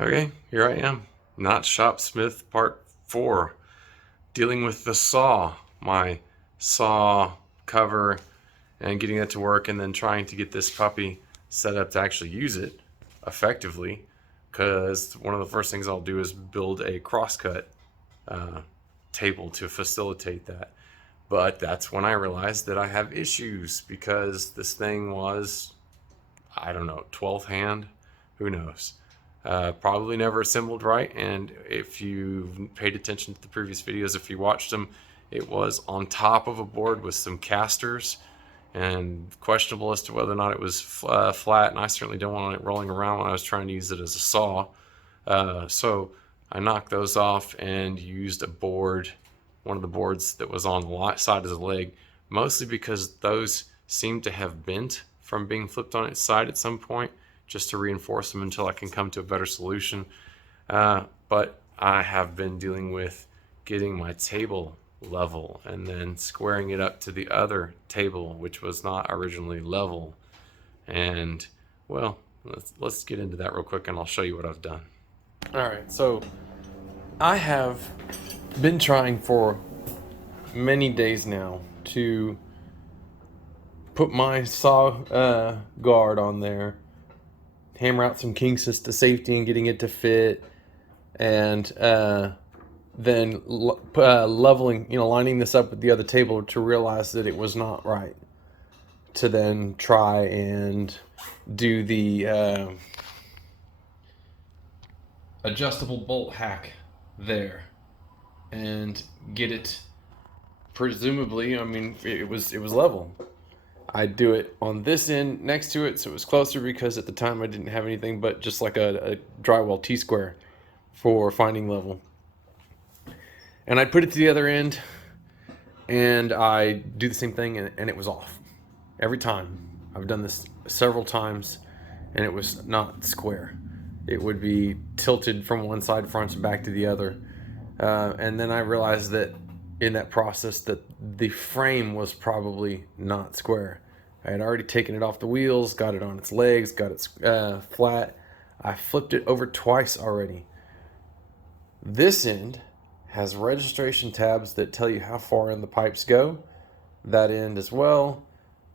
Okay, here I am. Not ShopSmith Part 4. Dealing with the saw. My saw cover and getting that to work, and then trying to get this puppy set up to actually use it effectively. Because one of the first things I'll do is build a crosscut uh, table to facilitate that. But that's when I realized that I have issues because this thing was, I don't know, 12th hand? Who knows? Probably never assembled right. And if you paid attention to the previous videos, if you watched them, it was on top of a board with some casters and questionable as to whether or not it was flat. And I certainly don't want it rolling around when I was trying to use it as a saw. So I knocked those off and used a board, one of the boards that was on the side of the leg, mostly because those seemed to have bent from being flipped on its side at some point, just to reinforce them until I can come to a better solution. But I have been dealing with getting my table level and then squaring it up to the other table, which was not originally level. And well, let's get into that real quick and I'll show you what I've done. All right, so I have been trying for many days now to put my saw guard on there, hammer out some kinks to safety and getting it to fit, and then leveling, lining this up with the other table to realize that it was not right. To then try and do the adjustable bolt hack there and get it, presumably, I mean, it was level. I'd do it on this end next to it so it was closer, because at the time I didn't have anything but just like a drywall T-square for finding level. And I'd put it to the other end and I do the same thing, and it was off every time. I've done this several times and it was not square. It would be tilted from one side front back to the other. And then I realized that in that process that the frame was probably not square. I had already taken it off the wheels, got it on its legs, got it flat. I flipped it over twice already. This end has registration tabs that tell you how far in the pipes go. That end as well.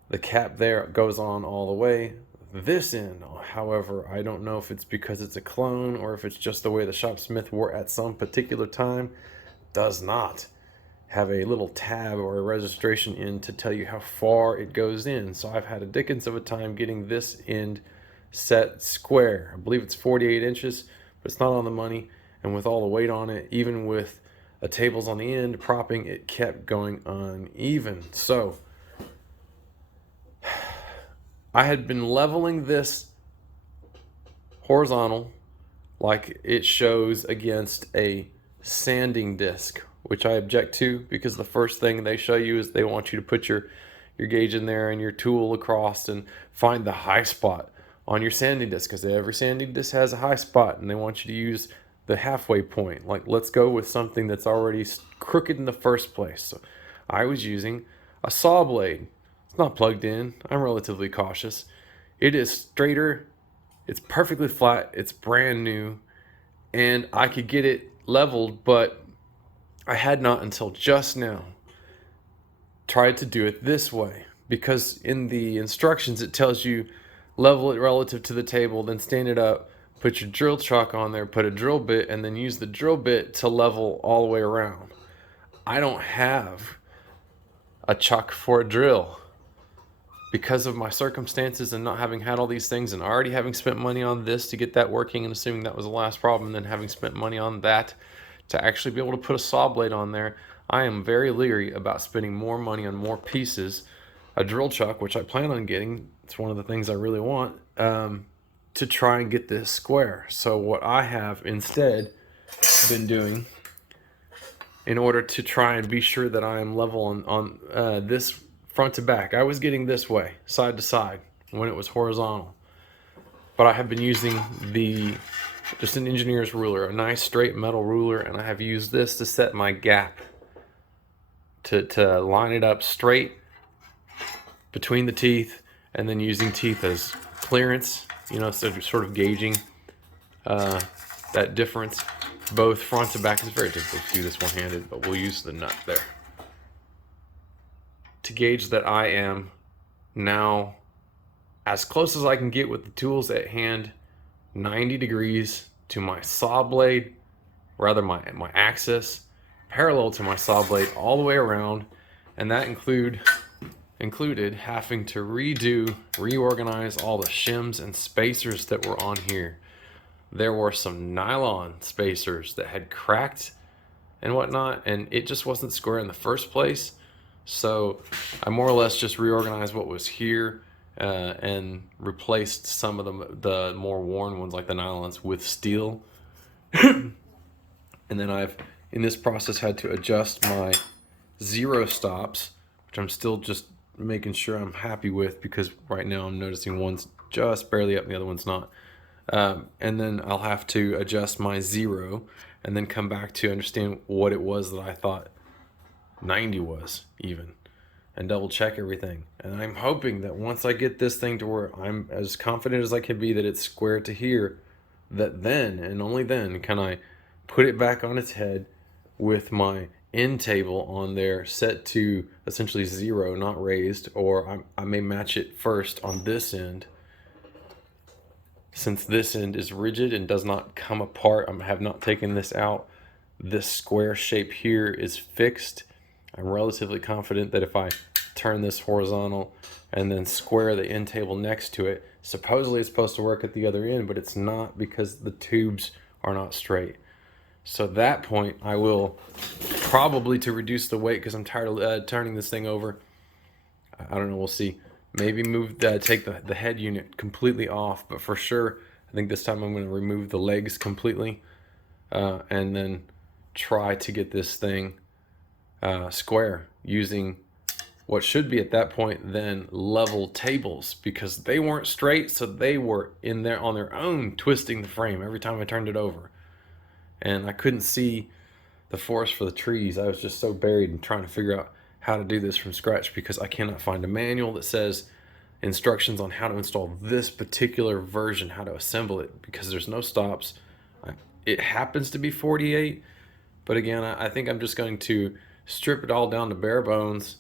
The cap there goes on all the way. This end, however, I don't know if it's because it's a clone or if it's just the way the ShopSmith were at some particular time, does not have a little tab or a registration end to tell you how far it goes in. So I've had a dickens of a time getting this end set square. I believe it's 48 inches, but it's not on the money. And with all the weight on it, even with tables on the end propping, it kept going uneven. So I had been leveling this horizontal like it shows against a sanding disc, which I object to, because the first thing they show you is they want you to put your gauge in there and your tool across and find the high spot on your sanding disc, because every sanding disc has a high spot and they want you to use the halfway point. Like, let's go with something that's already crooked in the first place. So I was using a saw blade. It's not plugged in. I'm relatively cautious. It is straighter. It's perfectly flat. It's brand new. And I could get it leveled, but I had not until just now tried to do it this way, because in the instructions it tells you level it relative to the table, then stand it up, put your drill chuck on there, put a drill bit, and then use the drill bit to level all the way around. I don't have a chuck for a drill because of my circumstances and not having had all these things, and already having spent money on this to get that working, and assuming that was the last problem, and then having spent money on that to actually be able to put a saw blade on there. I am very leery about spending more money on more pieces. A drill chuck, which I plan on getting, it's one of the things I really want, to try and get this square. So what I have instead been doing, in order to try and be sure that I am level on this front to back, I was getting this way, side to side, when it was horizontal. But I have been using just an engineer's ruler, a nice straight metal ruler, and I have used this to set my gap, to line it up straight between the teeth, and then using teeth as clearance, so sort of gauging that difference, both front and back. Is very difficult to do this one-handed, but we'll use the nut there to gauge that I am now as close as I can get with the tools at hand, 90 degrees to my saw blade, rather my axis, parallel to my saw blade all the way around, and that included having to reorganize all the shims and spacers that were on here. There were some nylon spacers that had cracked and whatnot, and it just wasn't square in the first place. So I more or less just reorganized what was here and replaced some of the more worn ones like the nylons with steel. And then I've, in this process, had to adjust my zero stops, which I'm still just making sure I'm happy with, because right now I'm noticing one's just barely up and the other one's not. And then I'll have to adjust my zero and then come back to understand what it was that I thought 90 was even, and double check everything. And I'm hoping that once I get this thing to where I'm as confident as I can be that it's square to here, that then and only then can I put it back on its head with my end table on there set to essentially 0, not raised, or I may match it first on this end. Since this end is rigid and does not come apart, I have not taken this out. This square shape here is fixed. I'm relatively confident that if I turn this horizontal and then square the end table next to it, supposedly it's supposed to work at the other end, but it's not because the tubes are not straight. So at that point, I will probably, to reduce the weight, because I'm tired of turning this thing over, I don't know, we'll see. Maybe take the head unit completely off, but for sure, I think this time I'm going to remove the legs completely and then try to get this thing square using what should be at that point then level tables, because they weren't straight, so they were in there on their own twisting the frame every time I turned it over. And I couldn't see the forest for the trees. I was just so buried in trying to figure out how to do this from scratch, because I cannot find a manual that says instructions on how to install this particular version, how to assemble it, because there's no stops. It happens to be 48, but again, I think I'm just going to strip it all down to bare bones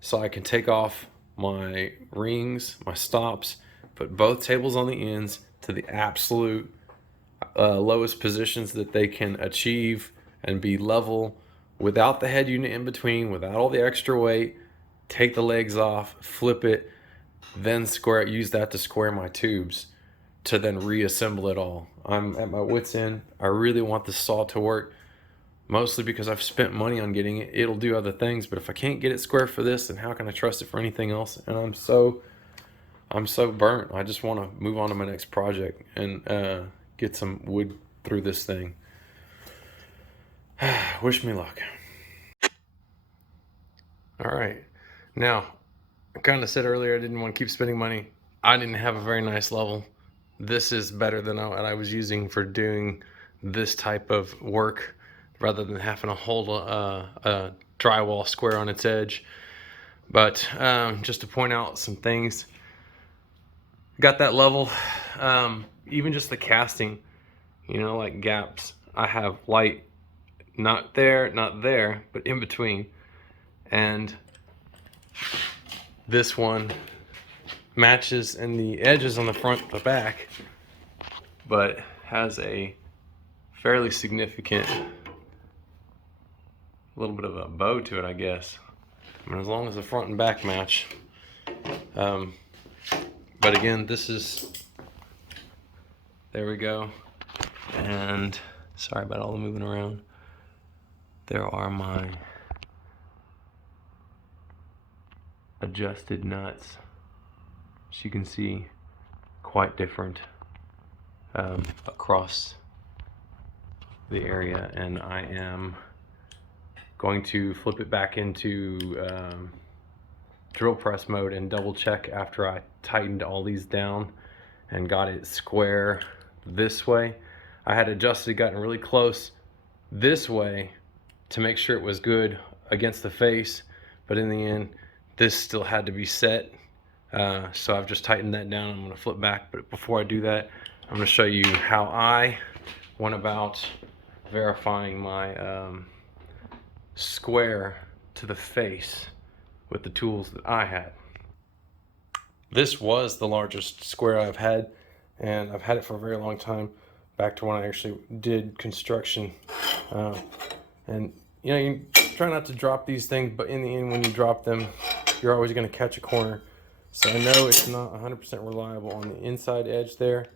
so I can take off my rings, my stops, put both tables on the ends to the absolute lowest positions that they can achieve and be level without the head unit in between, without all the extra weight. Take the legs off, flip it, then square it, use that to square my tubes to then reassemble it all. I'm at my wit's end. I really want this saw to work, mostly because I've spent money on getting it. It'll do other things, but if I can't get it square for this, then how can I trust it for anything else? And I'm so burnt. I just want to move on to my next project and get some wood through this thing. Wish me luck. All right. Now, I kind of said earlier I didn't want to keep spending money. I didn't have a very nice level. This is better than what I was using for doing this type of work, rather than having to hold a drywall square on its edge. But just to point out some things, got that level. Even just the casting, like gaps. I have light not there, but in between. And this one matches in the edges on the front and the back, but has a fairly significant little bit of a bow to it, I guess. I mean, as long as the front and back match. But again, there we go. And sorry about all the moving around. There are my adjusted nuts. As you can see, quite different across the area, and I am going to flip it back into drill press mode and double check after I tightened all these down and got it square this way. I had adjusted, gotten really close this way to make sure it was good against the face, but in the end this still had to be set. So I've just tightened that down. I'm going to flip back, but before I do that, I'm going to show you how I went about verifying my square to the face with the tools that I had. This was the largest square I've had, and I've had it for a very long time, back to when I actually did construction. And you know, you try not to drop these things, but in the end, when you drop them, you're always going to catch a corner. So I know it's not 100% reliable on the inside edge there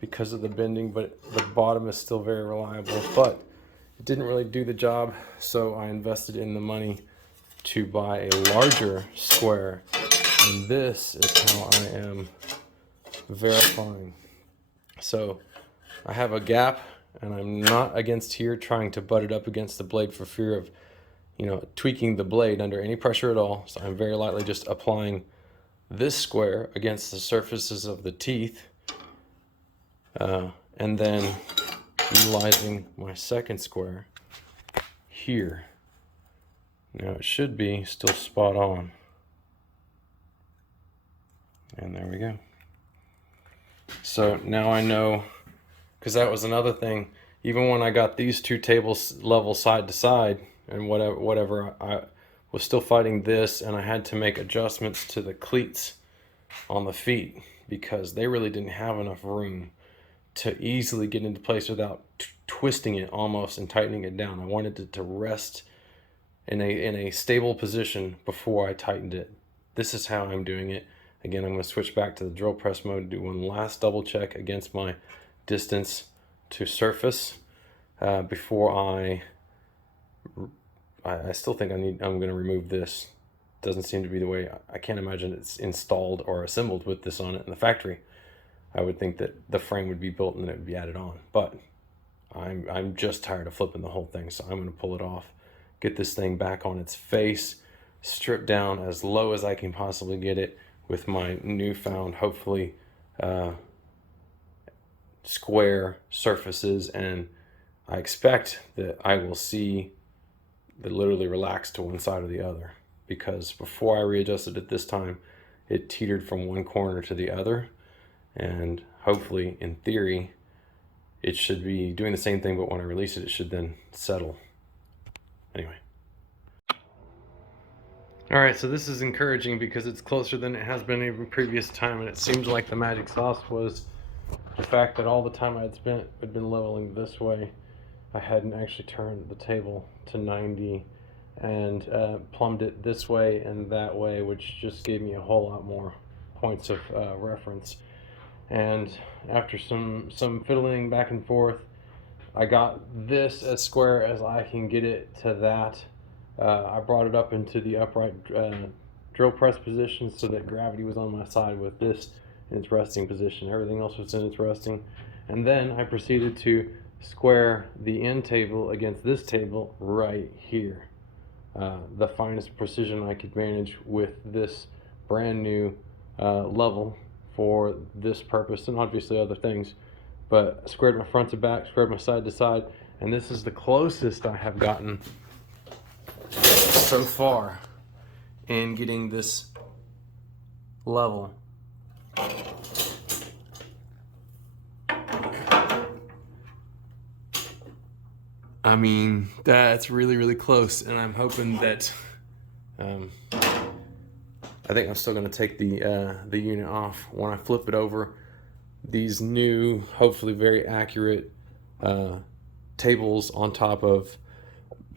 because of the bending, but the bottom is still very reliable. But it didn't really do the job, so I invested in the money to buy a larger square. And this is how I am verifying. So I have a gap, and I'm not against here trying to butt it up against the blade for fear of, you know, tweaking the blade under any pressure at all. So I'm very lightly just applying this square against the surfaces of the teeth, and then utilizing my second square here. Now it should be still spot on. And there we go. So now I know, because that was another thing, even when I got these two tables level side to side and whatever, I was still fighting this, and I had to make adjustments to the cleats on the feet because they really didn't have enough room to easily get into place without twisting it almost and tightening it down. I wanted it to rest in a stable position before I tightened it. This is how I'm doing it. Again, I'm going to switch back to the drill press mode, do one last double check against my distance to surface before I still think I'm going to remove this. Doesn't seem to be the way. I can't imagine it's installed or assembled with this on it in the factory. I would think that the frame would be built and then it would be added on, but I'm just tired of flipping the whole thing, so I'm going to pull it off, get this thing back on its face, strip down as low as I can possibly get it with my newfound, hopefully, square surfaces, and I expect that I will see that literally relax to one side or the other, because before I readjusted it this time, it teetered from one corner to the other, and hopefully, in theory, it should be doing the same thing, but when I release it, it should then settle. Anyway. All right, so this is encouraging because it's closer than it has been every previous time, and it seems like the magic sauce was the fact that all the time I had spent had been leveling this way. I hadn't actually turned the table to 90 and plumbed it this way and that way, which just gave me a whole lot more points of reference. And after some fiddling back and forth, I got this as square as I can get it to that. I brought it up into the upright drill press position so that gravity was on my side with this in its resting position. Everything else was in its resting. And then I proceeded to square the end table against this table right here. The finest precision I could manage with this brand new level for this purpose, and obviously other things. But I squared my front to back, squared my side to side, and this is the closest I have gotten so far in getting this level. I mean, that's really, really close, and I'm hoping that I think I'm still going to take the unit off when I flip it over. These new, hopefully very accurate tables on top of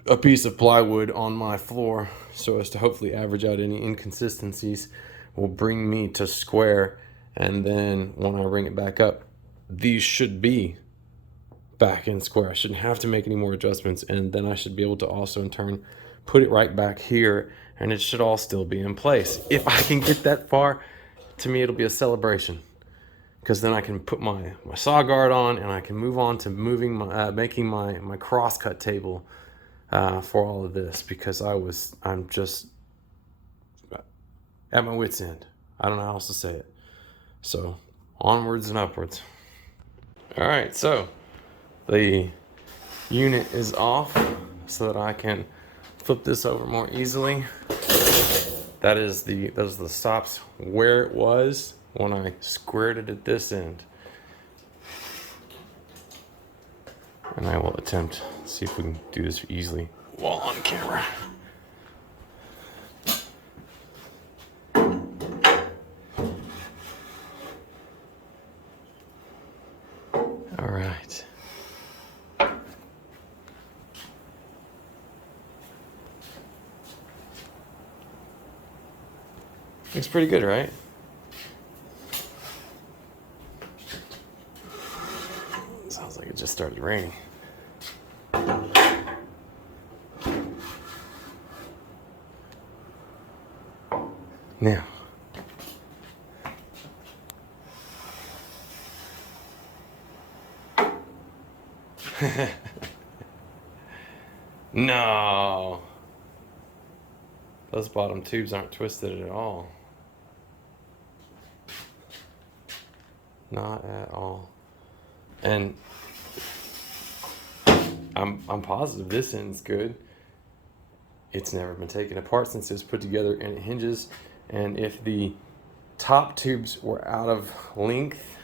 a piece of plywood on my floor, so as to hopefully average out any inconsistencies, will bring me to square. And then when I bring it back up, these should be back in square. I shouldn't have to make any more adjustments, and then I should be able to also in turn put it right back here, and it should all still be in place. If I can get that far, to me it'll be a celebration, because then I can put my saw guard on, and I can move on to making my crosscut table for all of this, because I'm just at my wit's end. I don't know how else to say it. So onwards and upwards. All right, so the unit is off so that I can flip this over more easily. Those are the stops where it was when I squared it at this end. And I will attempt to see if we can do this easily while on camera. All right. Looks pretty good, right? Sounds like it just started raining. Now, no, those bottom tubes aren't twisted at all. Not at all. And I'm positive this end's good. It's never been taken apart since it was put together, and it hinges. And if the top tubes were out of length,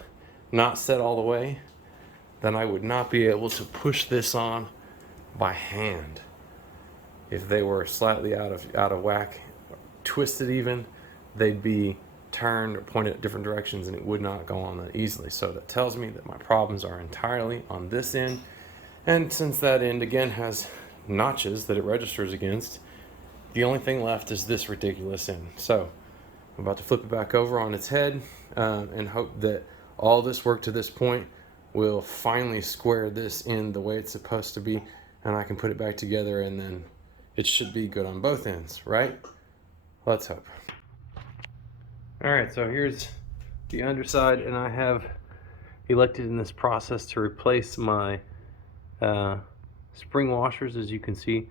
not set all the way, then I would not be able to push this on by hand. If they were slightly out of whack, twisted even, they'd be turned or pointed at different directions, and it would not go on that easily. So that tells me that my problems are entirely on this end. And since that end again has notches that it registers against, the only thing left is this ridiculous end. So I'm about to flip it back over on its head and hope that all this work to this point will finally square this in the way it's supposed to be, and I can put it back together, and then it should be good on both ends, right? Let's hope. All right, so here's the underside, and I have elected in this process to replace my spring washers. As you can see,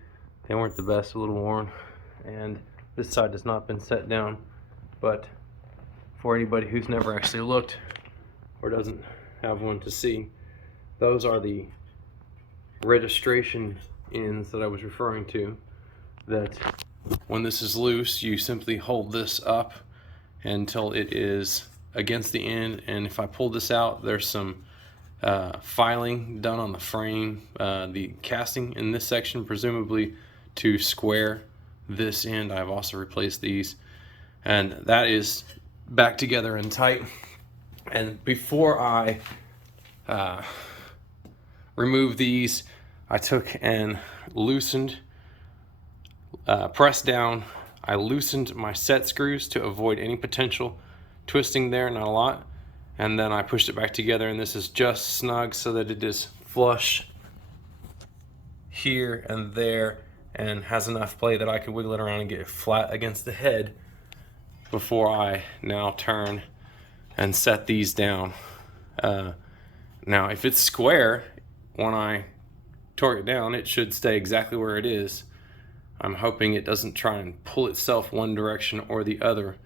they weren't the best, a little worn, and this side has not been set down. But for anybody who's never actually looked or doesn't have one to see, those are the registration ends that I was referring to, that when this is loose, you simply hold this up until it is against the end, and if I pull this out, there's some filing done on the frame, the casting in this section, presumably to square this end. I've also replaced these, and that is back together and tight. And before I removed these, I took and loosened, pressed down, I loosened my set screws to avoid any potential twisting there, not a lot, and then I pushed it back together, and this is just snug so that it is flush here and there and has enough play that I can wiggle it around and get it flat against the head before I now turn and set these down. Now if it's square, when I torque it down, it should stay exactly where it is. I'm hoping it doesn't try and pull itself one direction or the other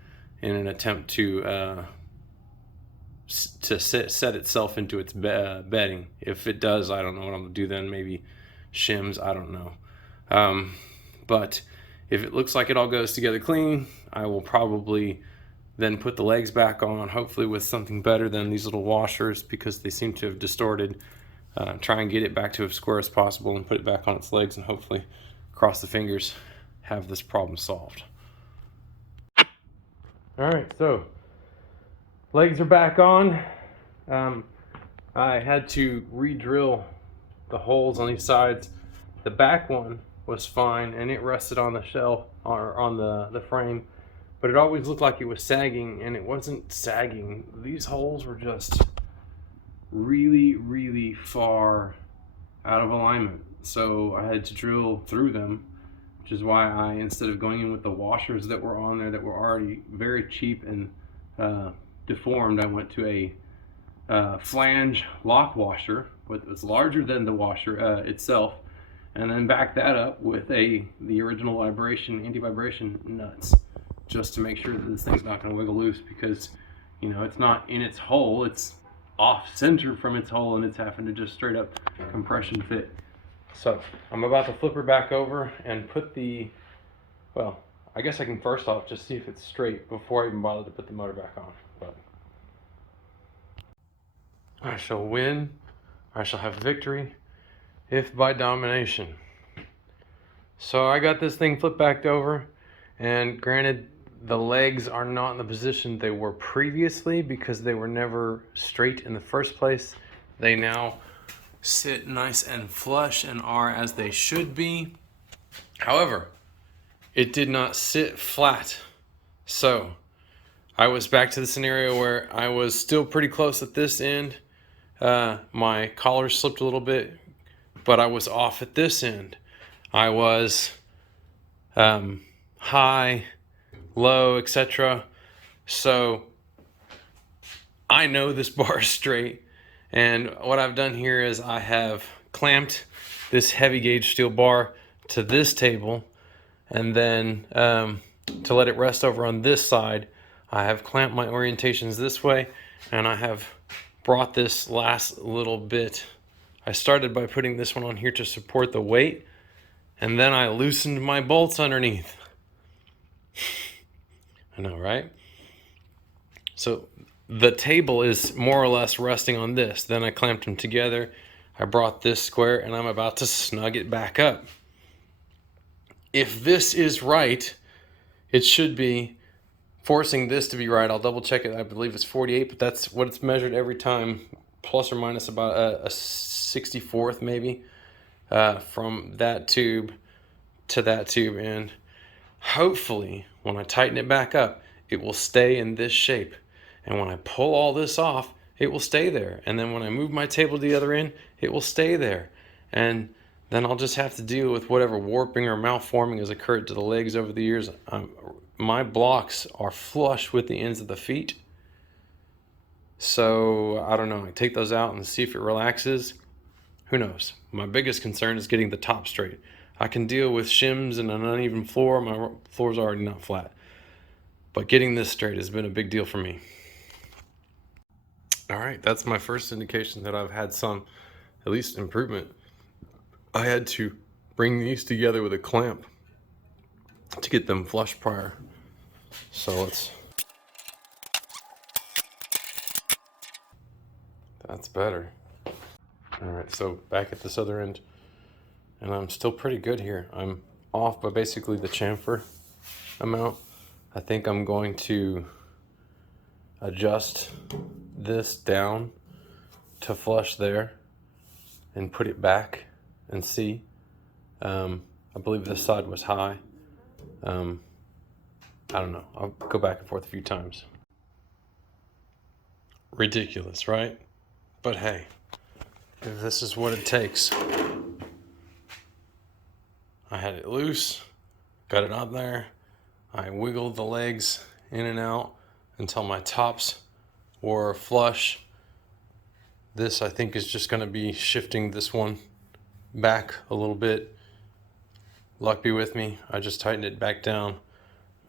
in an attempt to set itself into its bedding. If it does, I don't know what I'm gonna do then. Maybe shims, I don't know. But if it looks like it all goes together clean, I will probably then put the legs back on, hopefully with something better than these little washers, because they seem to have distorted. Try and get it back to as square as possible and put it back on its legs, and hopefully, cross the fingers, have this problem solved. All right, so legs are back on. I had to re-drill the holes on these sides. The back one was fine, and it rested on the shelf or on the frame, but it always looked like it was sagging, and it wasn't sagging. These holes were just really, really far out of alignment, so I had to drill through them, which is why I, instead of going in with the washers that were on there that were already very cheap and deformed, I went to a flange lock washer, but it's larger than the washer itself, and then back that up with the original anti-vibration nuts, just to make sure that this thing's not going to wiggle loose, because it's not in its hole, it's off center from its hole, and it's having to just straight up compression fit. So I'm about to flip her back over and put well, I guess I can first off just see if it's straight before I even bother to put the motor back on. But I shall win, I shall have victory, if by domination. So I got this thing flipped back over, and granted, the legs are not in the position they were previously because they were never straight in the first place. They now sit nice and flush and are as they should be. However, it did not sit flat. So I was back to the scenario where I was still pretty close at this end. My collar slipped a little bit, but I was off at this end. I was high, low, etc. So I know this bar is straight, and what I've done here is I have clamped this heavy gauge steel bar to this table, and then to let it rest over on this side, I have clamped my orientations this way, and I have brought this last little bit. I started by putting this one on here to support the weight, and then I loosened my bolts underneath. I know, right? So the table is more or less resting on this. Then I clamped them together. I brought this square, and I'm about to snug it back up. If this is right, it should be forcing this to be right. I'll double check it. I believe it's 48, but that's what it's measured every time, plus or minus about a 64th maybe, from that tube to that tube. And hopefully when I tighten it back up, it will stay in this shape. And when I pull all this off, it will stay there. And then when I move my table to the other end, it will stay there. And then I'll just have to deal with whatever warping or malforming has occurred to the legs over the years. My blocks are flush with the ends of the feet. So I don't know, I take those out and see if it relaxes. Who knows? My biggest concern is getting the top straight. I can deal with shims and an uneven floor. My floor's already not flat. But getting this straight has been a big deal for me. All right, that's my first indication that I've had some, at least, improvement. I had to bring these together with a clamp to get them flush prior. So that's better. All right, so back at this other end, and I'm still pretty good here. I'm off by basically the chamfer amount. I think I'm going to adjust this down to flush there and put it back and see. I believe this side was high. I don't know. I'll go back and forth a few times. Ridiculous, right? But hey, if this is what it takes. I had it loose, got it on there. I wiggled the legs in and out until my tops were flush. This, I think, is just going to be shifting this one back a little bit. Luck be with me, I just tightened it back down.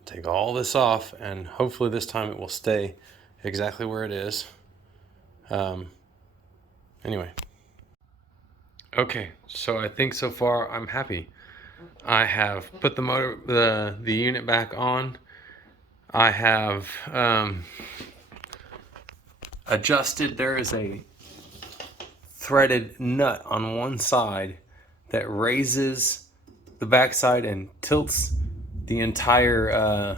Take all this off, and hopefully this time it will stay exactly where it is. Anyway. Okay, so I think so far I'm happy. I have put the unit back on. I have adjusted. There is a threaded nut on one side that raises the backside and tilts the entire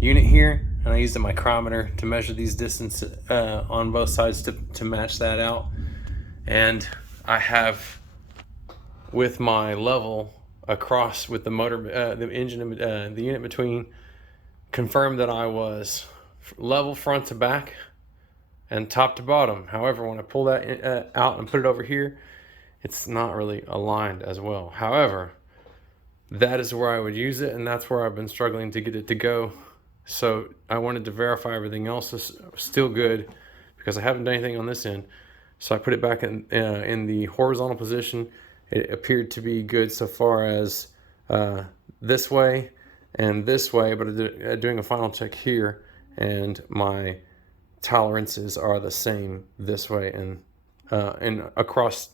unit here, and I used a micrometer to measure these distances on both sides to match that out. And I have, with my level across with the motor, the engine, the unit between, confirmed that I was level front to back and top to bottom. However, when I pull that out and put it over here, it's not really aligned as well. However, that is where I would use it, and that's where I've been struggling to get it to go. So I wanted to verify everything else is still good, because I haven't done anything on this end. So I put it back in the horizontal position. It appeared to be good so far as this way and this way, but doing a final check here, and my tolerances are the same this way and across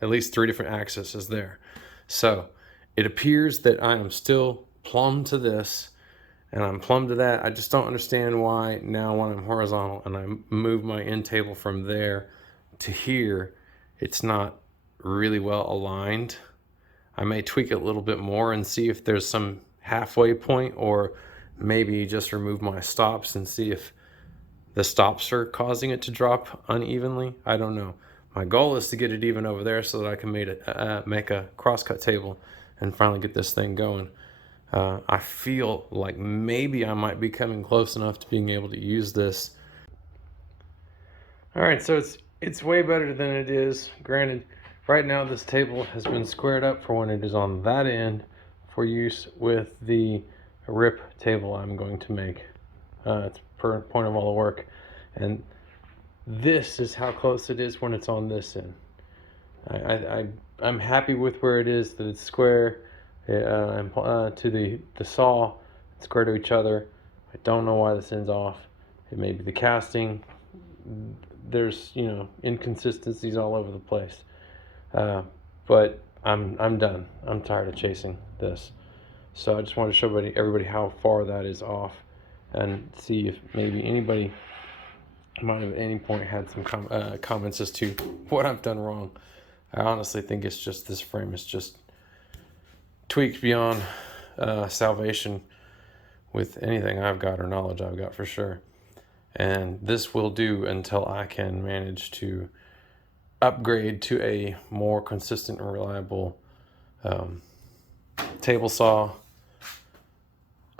at least 3 different axes is there. So it appears that I am still plumb to this, and I'm plumb to that. I just don't understand why now when I'm horizontal and I move my end table from there to here, it's not really well aligned. I may tweak it a little bit more and see if there's some halfway point, or maybe just remove my stops and see if the stops are causing it to drop unevenly. I don't know. My goal is to get it even over there so that I can make a crosscut table and finally get this thing going. I feel like maybe I might be coming close enough to being able to use this. All right, so it's way better than it is. Granted, right now this table has been squared up for when it is on that end for use with the rip table I'm going to make. It's per point of all the work, and this is how close it is when it's on this end. I'm happy with where it is, that it's square to the saw, it's square to each other. I don't know why this end's off. It may be the casting. There's, you know, inconsistencies all over the place. But I'm done. I'm tired of chasing this. So I just want to show everybody how far that is off, and see if maybe anybody might have at any point had some comments as to what I've done wrong. I honestly think it's just this frame is just tweaked beyond salvation with anything I've got or knowledge I've got, for sure. And this will do until I can manage to upgrade to a more consistent and reliable table saw.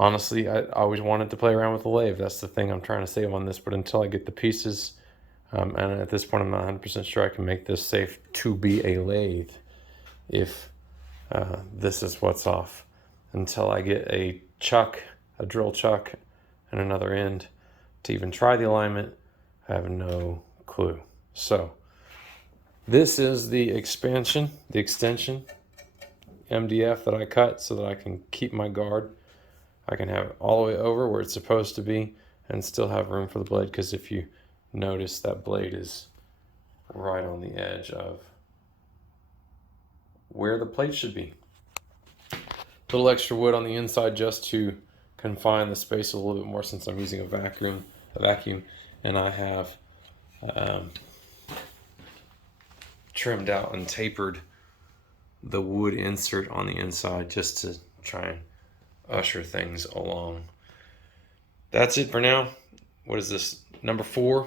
Honestly, I always wanted to play around with the lathe. That's the thing I'm trying to save on this. But until I get the pieces, and at this point I'm not 100% sure I can make this safe to be a lathe if this is what's off. Until I get a drill chuck, and another end to even try the alignment, I have no clue. So this is the extension MDF that I cut so that I can keep my guard. I can have it all the way over where it's supposed to be and still have room for the blade, because if you notice, that blade is right on the edge of where the plate should be. A little extra wood on the inside just to confine the space a little bit more, since I'm using a vacuum, and I have trimmed out and tapered the wood insert on the inside just to try and usher things along. That's it for now. What is this, number 4?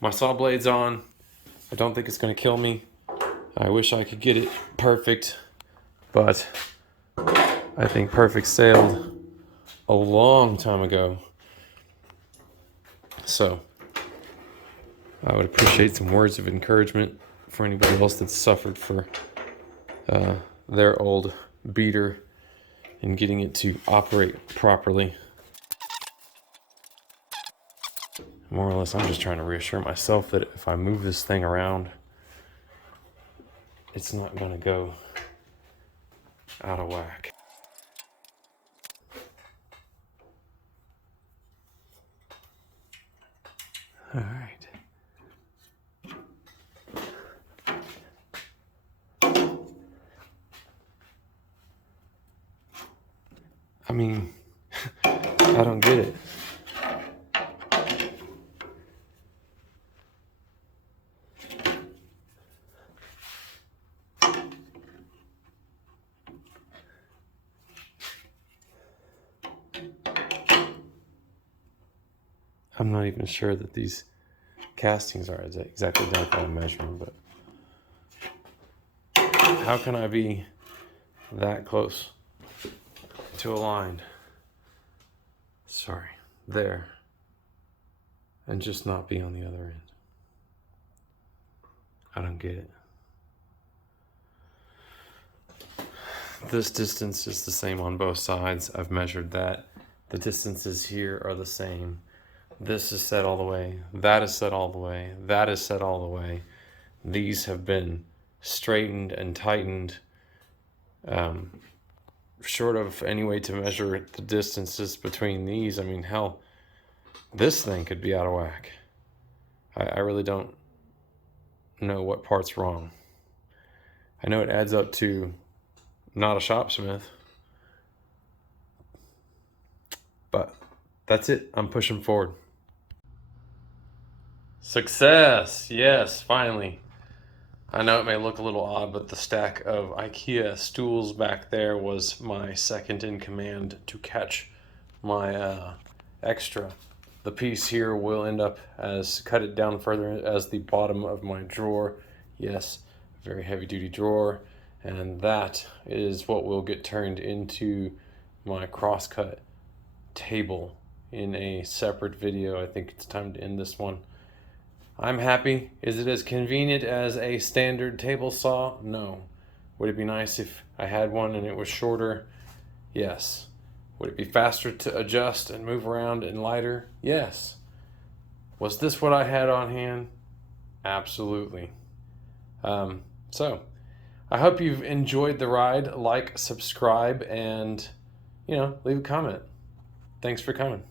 My saw blade's on. I don't think it's going to kill me. I wish I could get it perfect, but I think perfect sailed a long time ago. So I would appreciate some words of encouragement for anybody else that's suffered for their old beater and getting it to operate properly. More or less, I'm just trying to reassure myself that if I move this thing around, it's not going to go out of whack. All right. I mean, I don't get it. I'm not even sure that these castings are exactly done by measuring, but how can I be that close to a line? Sorry, there, and just not be on the other end? I don't get it. This distance is the same on both sides. I've measured that. The distances here are the same. This is set all the way. That is set all the way. That is set all the way. These have been straightened and tightened. Short of any way to measure the distances between these, I mean, hell, this thing could be out of whack. I really don't know what part's wrong. I know it adds up to not a ShopSmith, but that's it. I'm pushing forward. Success! Yes, finally. I know it may look a little odd, but the stack of IKEA stools back there was my second in command to catch my extra. The piece here will end up cut it down further as the bottom of my drawer. Yes, very heavy duty drawer. And that is what will get turned into my crosscut table in a separate video. I think it's time to end this one. I'm happy. Is it as convenient as a standard table saw? No. Would it be nice if I had one and it was shorter? Yes. Would it be faster to adjust and move around and lighter? Yes. Was this what I had on hand? Absolutely. So, I hope you've enjoyed the ride. Like, subscribe, and, leave a comment. Thanks for coming.